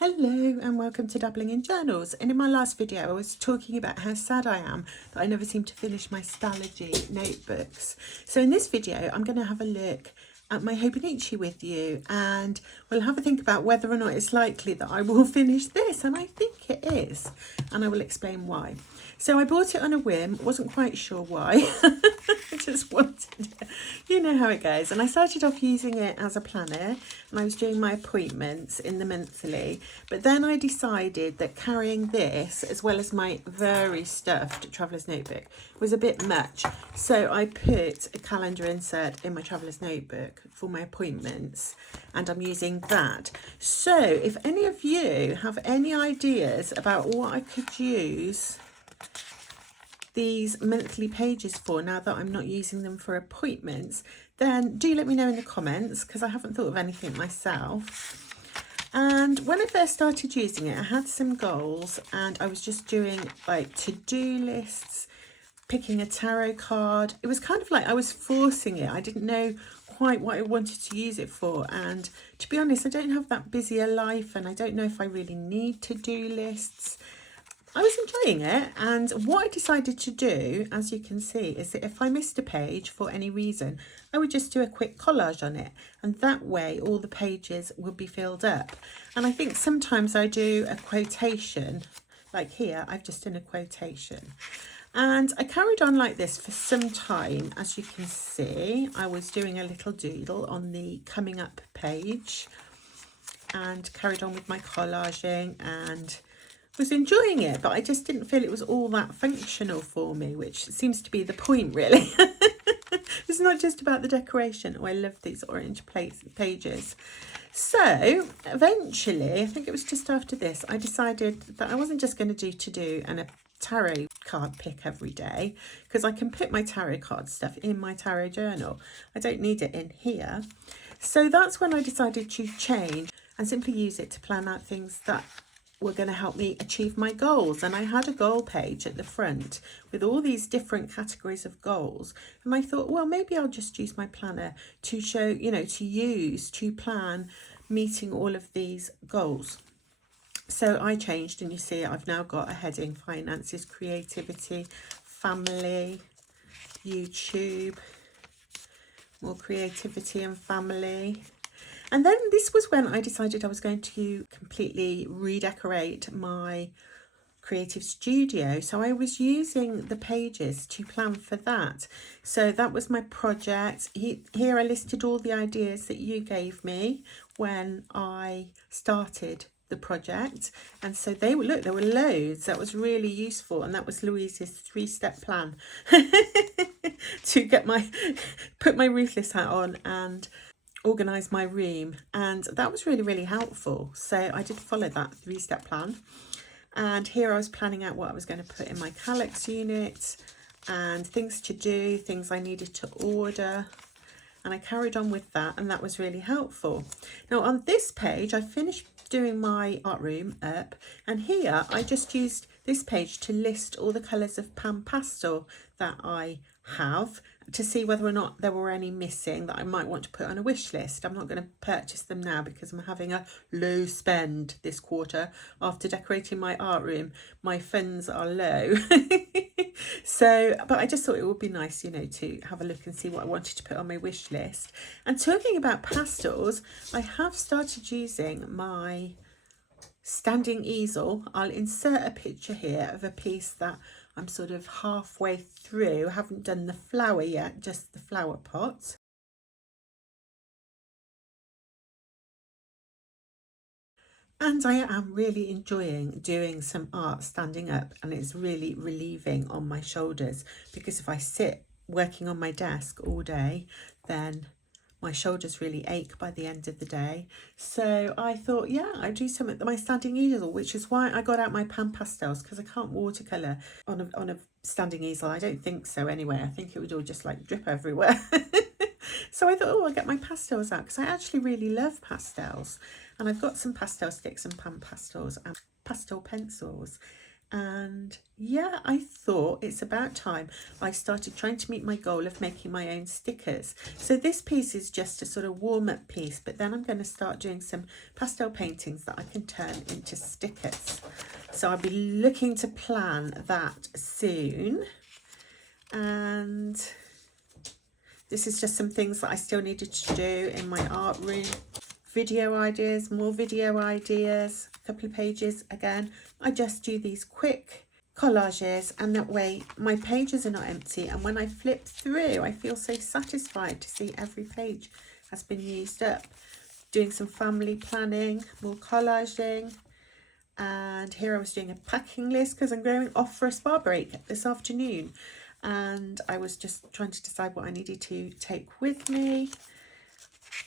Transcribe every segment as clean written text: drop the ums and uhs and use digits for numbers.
Hello and welcome to Dabbling in Journals. And in my last video I was talking about how sad I am that I never seem to finish my Stalogy notebooks. So in this video I'm going to have a look at my Hobonichi with you and we'll have a think about whether or not it's likely that I will finish this, and I think it is, and I will explain why. So I bought it on a whim, wasn't quite sure why. I just wanted it. You know how it goes. And I started off using it as a planner and I was doing my appointments in the monthly, but then I decided that carrying this as well as my very stuffed traveller's notebook was a bit much. So I put a calendar insert in my traveller's notebook for my appointments and I'm using that. So if any of you have any ideas about what I could use these monthly pages for now that I'm not using them for appointments, then do let me know in the comments, because I haven't thought of anything myself. And when I first started using it, I had some goals and I was just doing like to-do lists, picking a tarot card. It was kind of like I was forcing it. I didn't know quite what I wanted to use it for, and to be honest, I don't have that busy a life and I don't know if I really need to-do lists. I was enjoying it, and what I decided to do, as you can see, is that if I missed a page for any reason, I would just do a quick collage on it, and that way all the pages would be filled up. And I think sometimes I do a quotation, like here I've just done a quotation. And I carried on like this for some time. As you can see, I was doing a little doodle on the coming up page and carried on with my collaging and was enjoying it, but I just didn't feel it was all that functional for me, which seems to be the point really. It's not just about the decoration. Oh, I love these orange pages. So eventually, I think it was just after this, I decided that I wasn't just going to do and a tarot card pick every day, because I can put my tarot card stuff in my tarot journal. I don't need it in here. So that's when I decided to change and simply use it to plan out things that were going to help me achieve my goals. And I had a goal page at the front with all these different categories of goals, and I thought, well, maybe I'll just use my planner to show, you know, to plan meeting all of these goals. So I changed, and you see I've now got a heading: finances, creativity, family, YouTube, more creativity and family. And then this was when I decided I was going to completely redecorate my creative studio. So I was using the pages to plan for that. So that was my project. Here I listed all the ideas that you gave me when I started the project, and so they were, look, there were loads. That was really useful, and that was Louise's 3-step plan to put my ruthless hat on and organise my room, and that was really helpful. So I did follow that 3-step plan, and here I was planning out what I was going to put in my Collage unit and things to do, things I needed to order, and I carried on with that, and that was really helpful. Now on this page I finished doing my art room up, and here I just used this page to list all the colours of pan pastel that I have, to see whether or not there were any missing that I might want to put on a wish list. I'm not going to purchase them now because I'm having a low spend this quarter. After decorating my art room, my funds are low. So, but I just thought it would be nice, you know, to have a look and see what I wanted to put on my wish list. And talking about pastels, I have started using my standing easel. I'll insert a picture here of a piece that I'm sort of halfway through. I haven't done the flower yet, just the flower pot. And I am really enjoying doing some art standing up, and it's really relieving on my shoulders, because if I sit working on my desk all day, then my shoulders really ache by the end of the day. So I thought, yeah, I'd do some of my standing easel, which is why I got out my pan pastels, because I can't watercolour on a standing easel. I don't think so anyway. I think it would all just like drip everywhere. So I thought, oh, I'll get my pastels out, because I actually really love pastels. And I've got some pastel sticks and pan pastels and pastel pencils. And yeah, I thought it's about time I started trying to meet my goal of making my own stickers. So this piece is just a sort of warm-up piece, but then I'm going to start doing some pastel paintings that I can turn into stickers. So I'll be looking to plan that soon. And this is just some things that I still needed to do in my art room. Video ideas, more video ideas, a couple of pages again. I just do these quick collages, and that way my pages are not empty, and when I flip through I feel so satisfied to see every page has been used up. Doing some family planning, more collaging, and here I was doing a packing list because I'm going off for a spa break this afternoon, and I was just trying to decide what I needed to take with me.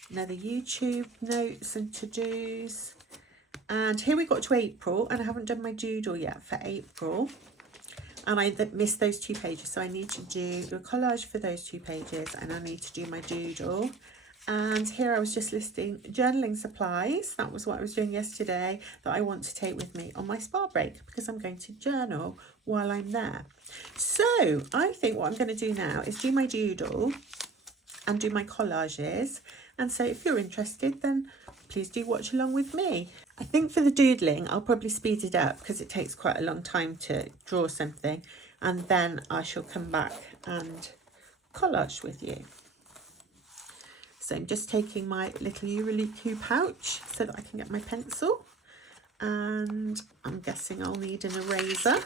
Another YouTube notes and to-dos. And here we got to April, and I haven't done my doodle yet for April, and I missed those 2 pages, so I need to do a collage for those 2 pages, and I need to do my doodle. And here I was just listing journaling supplies. That was what I was doing yesterday, that I want to take with me on my spa break, because I'm going to journal while I'm there. So I think what I'm going to do now is do my doodle and do my collages. And so if you're interested, then please do watch along with me. I think for the doodling, I'll probably speed it up because it takes quite a long time to draw something, and then I shall come back and collage with you. So I'm just taking my little Euroliku pouch so that I can get my pencil, and I'm guessing I'll need an eraser.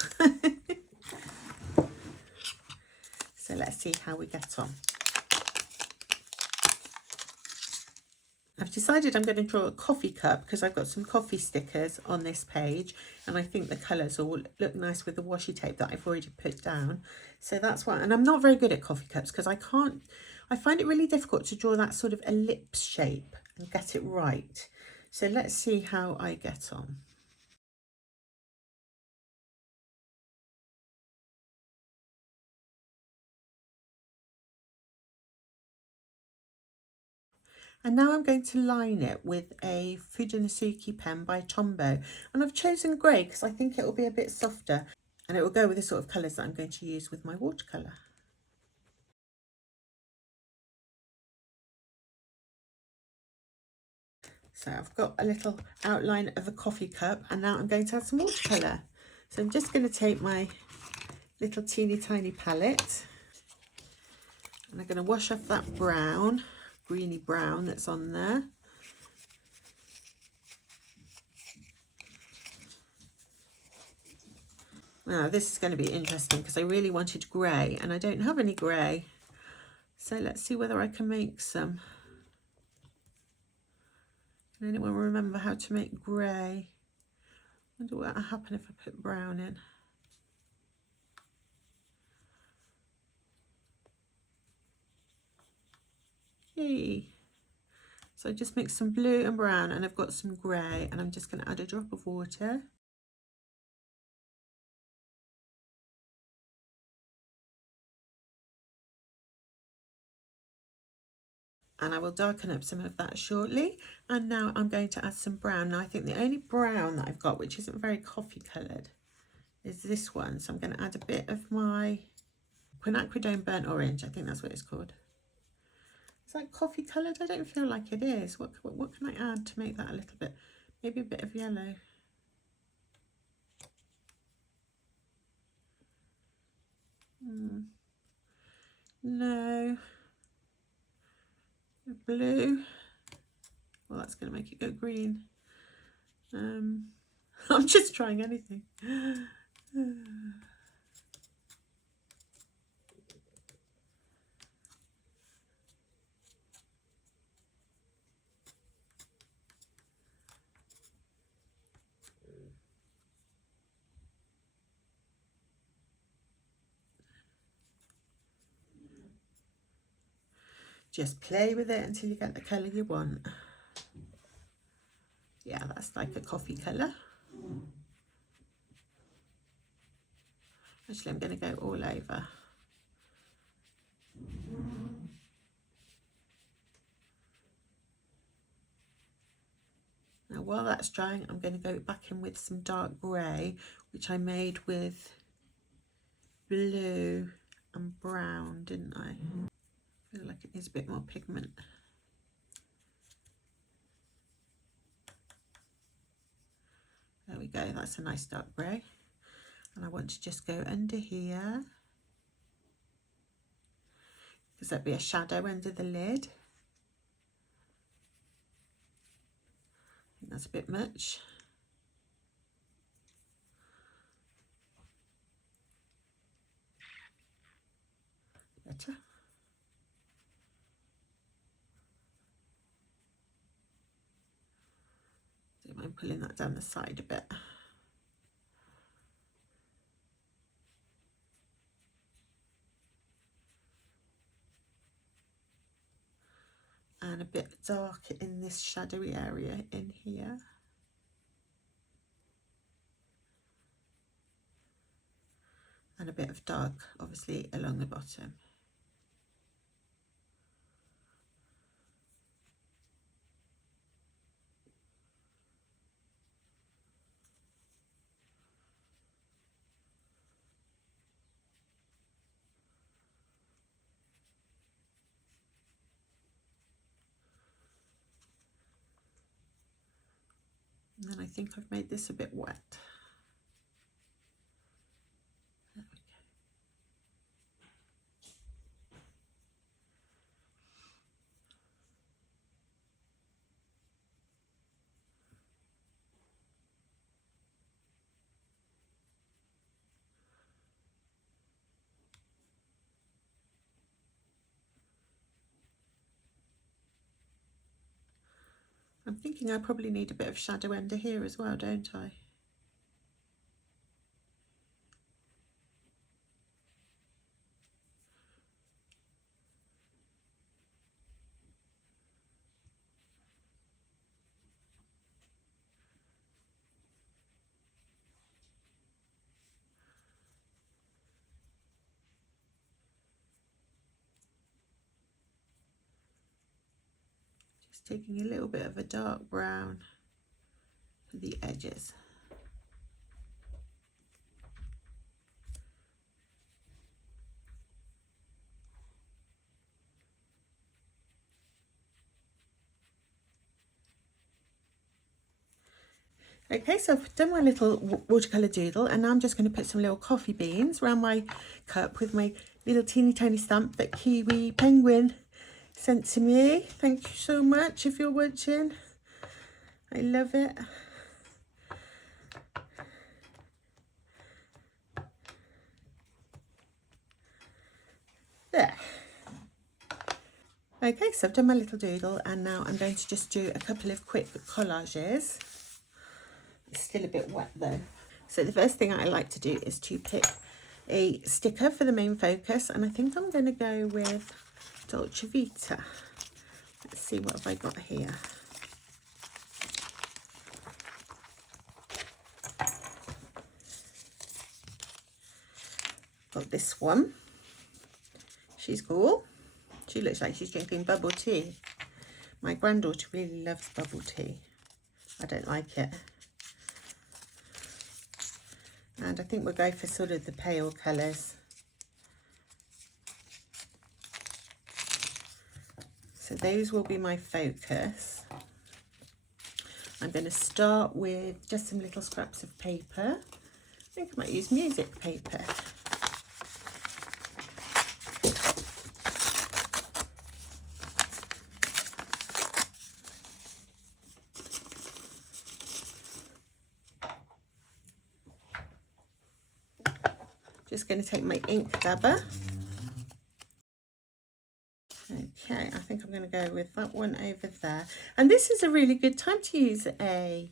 So let's see how we get on. I've decided I'm going to draw a coffee cup because I've got some coffee stickers on this page, and I think the colours all look nice with the washi tape that I've already put down. So that's why, and I'm not very good at coffee cups because I find it really difficult to draw that sort of ellipse shape and get it right. So let's see how I get on. And now I'm going to line it with a Fudenosuke pen by Tombow. And I've chosen grey because I think it will be a bit softer, and it will go with the sort of colours that I'm going to use with my watercolour. So I've got a little outline of a coffee cup, and now I'm going to add some watercolour. So I'm just going to take my little teeny tiny palette, and I'm going to wash off that brown, greeny brown that's on there. Now this is going to be interesting because I really wanted grey and I don't have any grey. So let's see whether I can make some. Can anyone remember how to make grey? I wonder what will happen if I put brown in. Yay! So I just mixed some blue and brown, and I've got some grey, and I'm just going to add a drop of water. And I will darken up some of that shortly. And now I'm going to add some brown. Now I think the only brown that I've got, which isn't very coffee coloured, is this one. So I'm going to add a bit of my quinacridone burnt orange. I think that's what it's called. Is that coffee coloured? I don't feel like it is. What can I add to make that a little bit, maybe a bit of yellow? No. Blue. Well, that's going to make it go green. I'm just trying anything. Just play with it until you get the colour you want. Yeah, that's like a coffee colour. Actually, I'm going to go all over. Now while that's drying, I'm going to go back in with some dark grey, which I made with blue and brown, didn't I? I feel like it needs a bit more pigment. There we go, that's a nice dark grey. And I want to just go under here, because there'll be a shadow under the lid. I think that's a bit much. Better. Don't mind pulling that down the side a bit. And a bit dark in this shadowy area in here. And a bit of dark, obviously, along the bottom. And then I think I've made this a bit wet. There we go. I'm thinking I probably need a bit of shadow under here as well, don't I? Just taking a little bit of a dark brown for the edges. Okay, so I've done my little watercolour doodle, and now I'm just going to put some little coffee beans around my cup with my little teeny tiny stamp that Kiwi Penguin sent to me. Thank you so much if you're watching. I love it. There. Okay, so I've done my little doodle, and now I'm going to just do a couple of quick collages. It's still a bit wet though. So the first thing I like to do is to pick a sticker for the main focus, and I think I'm going to go with Dolce Vita. Let's see, what have I got here? Got this one. She's cool. She looks like she's drinking bubble tea. My granddaughter really loves bubble tea. I don't like it. And I think we'll go for sort of the pale colours. So those will be my focus. I'm going to start with just some little scraps of paper. I think I might use music paper. Just going to take my ink dabber. Okay, I think I'm going to go with that one over there. And this is a really good time to use a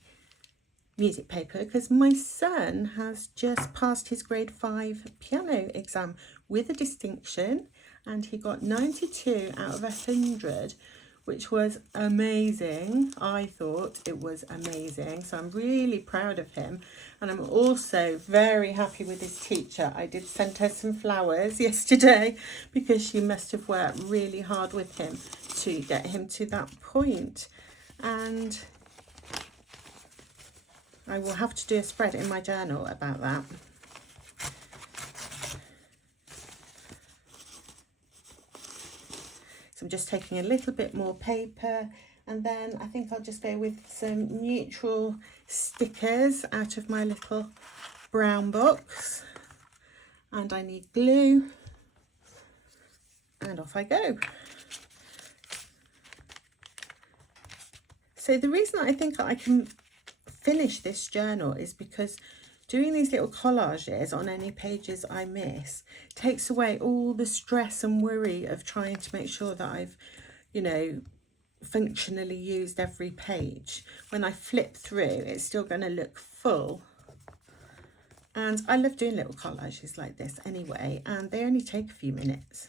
music paper because my son has just passed his grade 5 piano exam with a distinction, and he got 92 out of 100, which was amazing. I thought it was amazing. So I'm really proud of him. And I'm also very happy with his teacher. I did send her some flowers yesterday because she must have worked really hard with him to get him to that point. And I will have to do a spread in my journal about that. So I'm just taking a little bit more paper, and then I think I'll just go with some neutral stickers out of my little brown box. And I need glue, and off I go. So the reason I think I can finish this journal is because doing these little collages on any pages I miss takes away all the stress and worry of trying to make sure that I've, you know, functionally used every page. When I flip through, it's still going to look full. And I love doing little collages like this anyway, and they only take a few minutes.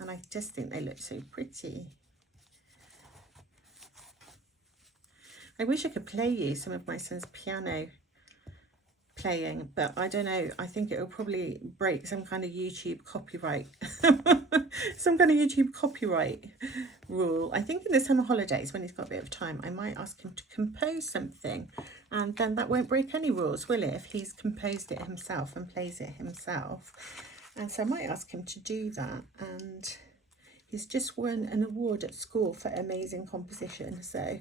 And I just think they look so pretty. I wish I could play you some of my son's piano playing, but I don't know. I think it'll probably break some kind of YouTube copyright, some kind of YouTube copyright rule. I think in the summer holidays, when he's got a bit of time, I might ask him to compose something, and then that won't break any rules, will it, if he's composed it himself and plays it himself? And so I might ask him to do that. And he's just won an award at school for amazing composition, so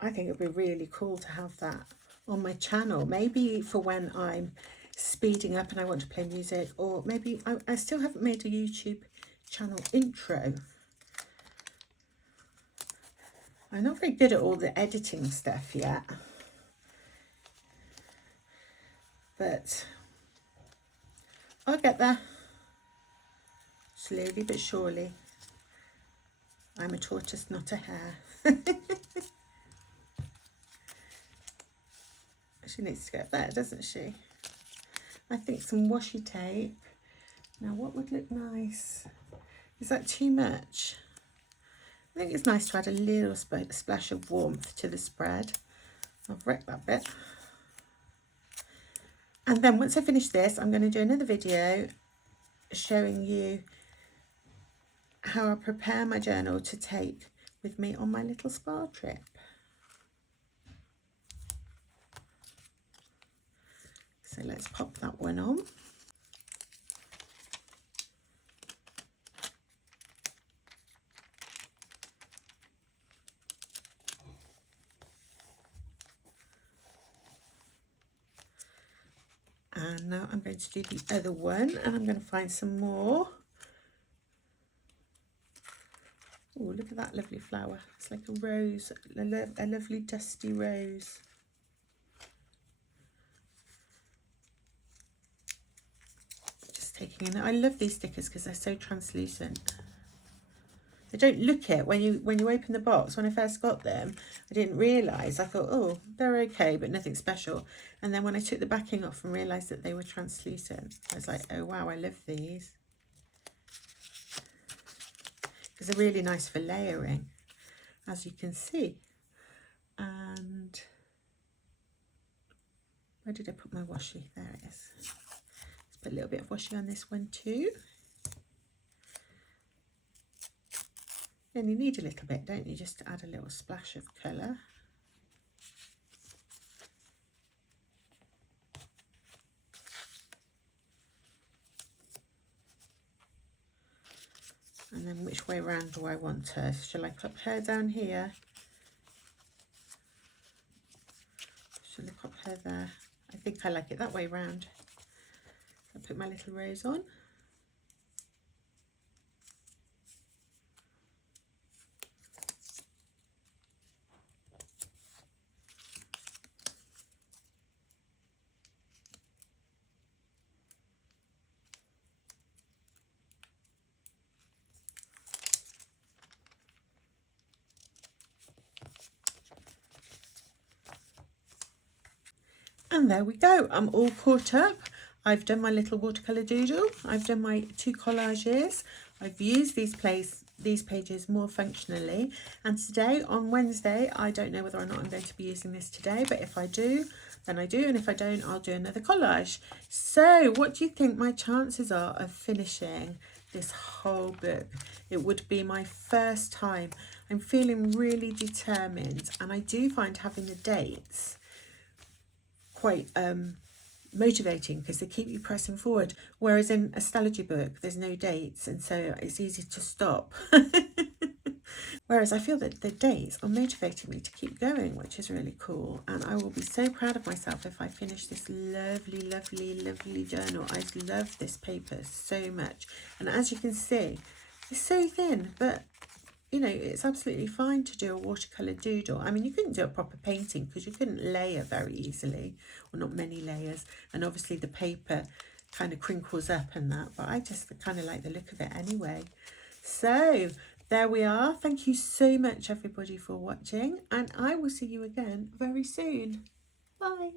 I think it would be really cool to have that on my channel, maybe for when I'm speeding up and I want to play music, or maybe I still haven't made a YouTube channel intro. I'm not very good at all the editing stuff yet, but I'll get there, slowly but surely. I'm a tortoise, not a hare. She needs to get there, doesn't she? I think some washi tape. Now, what would look nice? Is that too much? I think it's nice to add a little splash of warmth to the spread. I've wrecked that bit. And then once I finish this, I'm going to do another video showing you how I prepare my journal to take with me on my little spa trip. So let's pop that one on. And now I'm going to do the other one, and I'm going to find some more. Oh, look at that lovely flower. It's like a rose, a lovely dusty rose. Taking in. I love these stickers because they're so translucent. They don't look it when you open the box. When I first got them, I didn't realise. I thought, oh, they're okay, but nothing special. And then when I took the backing off and realised that they were translucent, I was like, oh wow, I love these. Because they're really nice for layering, as you can see. And where did I put my washi? There it is. Put a little bit of washi on this one too. And you need a little bit, don't you, just to add a little splash of colour. And then which way round do I want her? Shall I pop her down here? Shall I pop her there? I think I like it that way round. I'll put my little rose on. And there we go. I'm all caught up. I've done my little watercolour doodle. I've done my 2 collages. I've used these pages more functionally. And today, on Wednesday, I don't know whether or not I'm going to be using this today, but if I do, then I do. And if I don't, I'll do another collage. So what do you think my chances are of finishing this whole book? It would be my first time I'm feeling really determined, and I do find having the dates quite motivating because they keep you pressing forward, whereas in a Stalogy book there's no dates, and so it's easy to stop. Whereas I feel that the dates are motivating me to keep going, which is really cool, and I will be so proud of myself if I finish this lovely, lovely, lovely journal. I love this paper so much, and as you can see, it's so thin, but you know, it's absolutely fine to do a watercolour doodle. I mean, you couldn't do a proper painting because you couldn't layer very easily, or not many layers, and obviously the paper kind of crinkles up and that, but I just kind of like the look of it anyway. So there we are. Thank you so much everybody for watching, and I will see you again very soon. Bye.